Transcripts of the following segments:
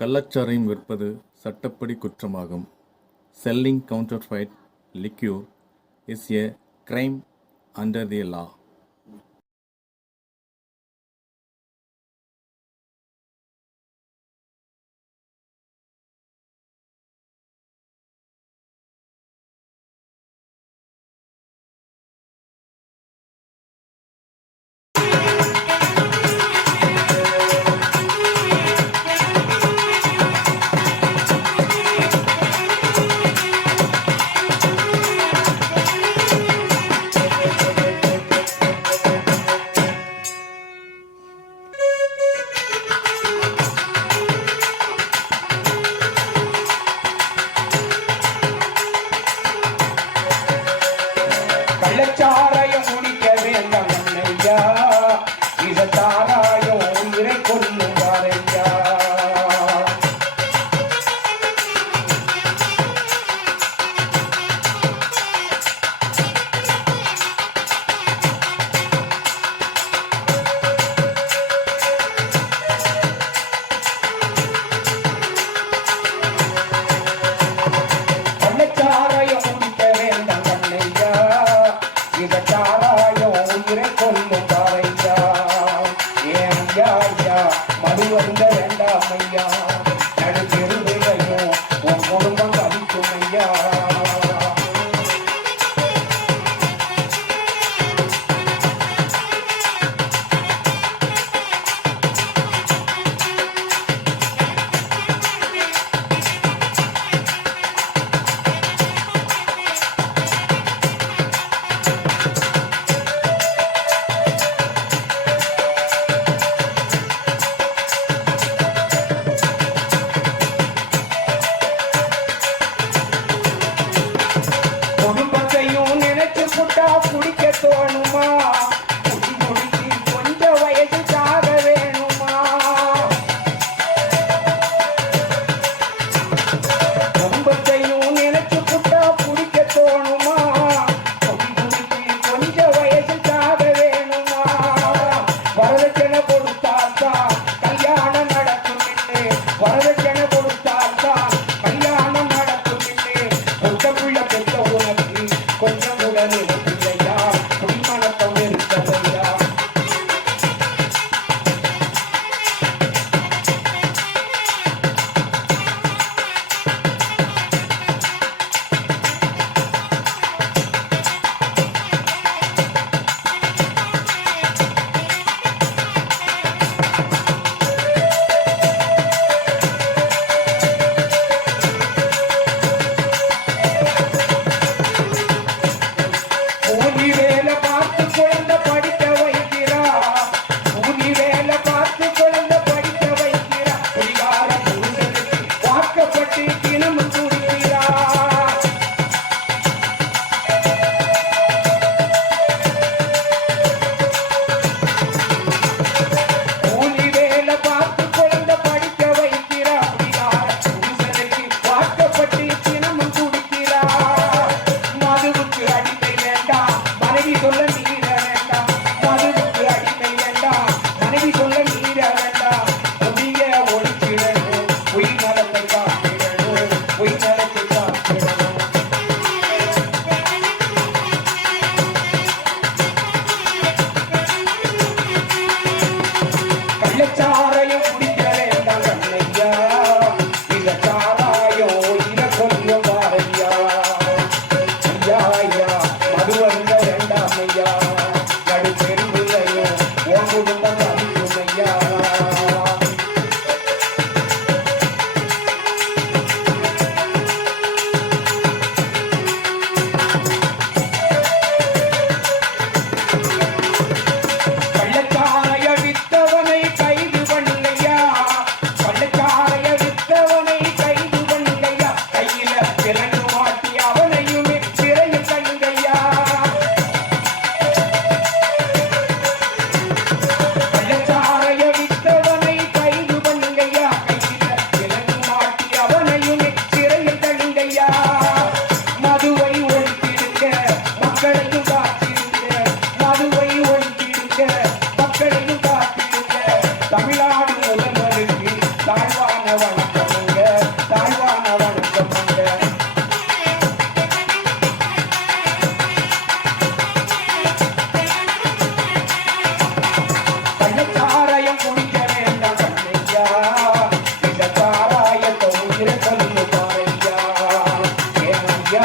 கள்ளச்சாரையும் விற்பது சட்டப்படி குற்றமாகும். Selling counterfeit liquor is a crime under the law குடிக்க Gracias.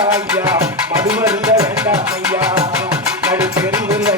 ஐயா. மதுமருந்த வேண்டாம் ஐயா. நடு பெருந்துள்ள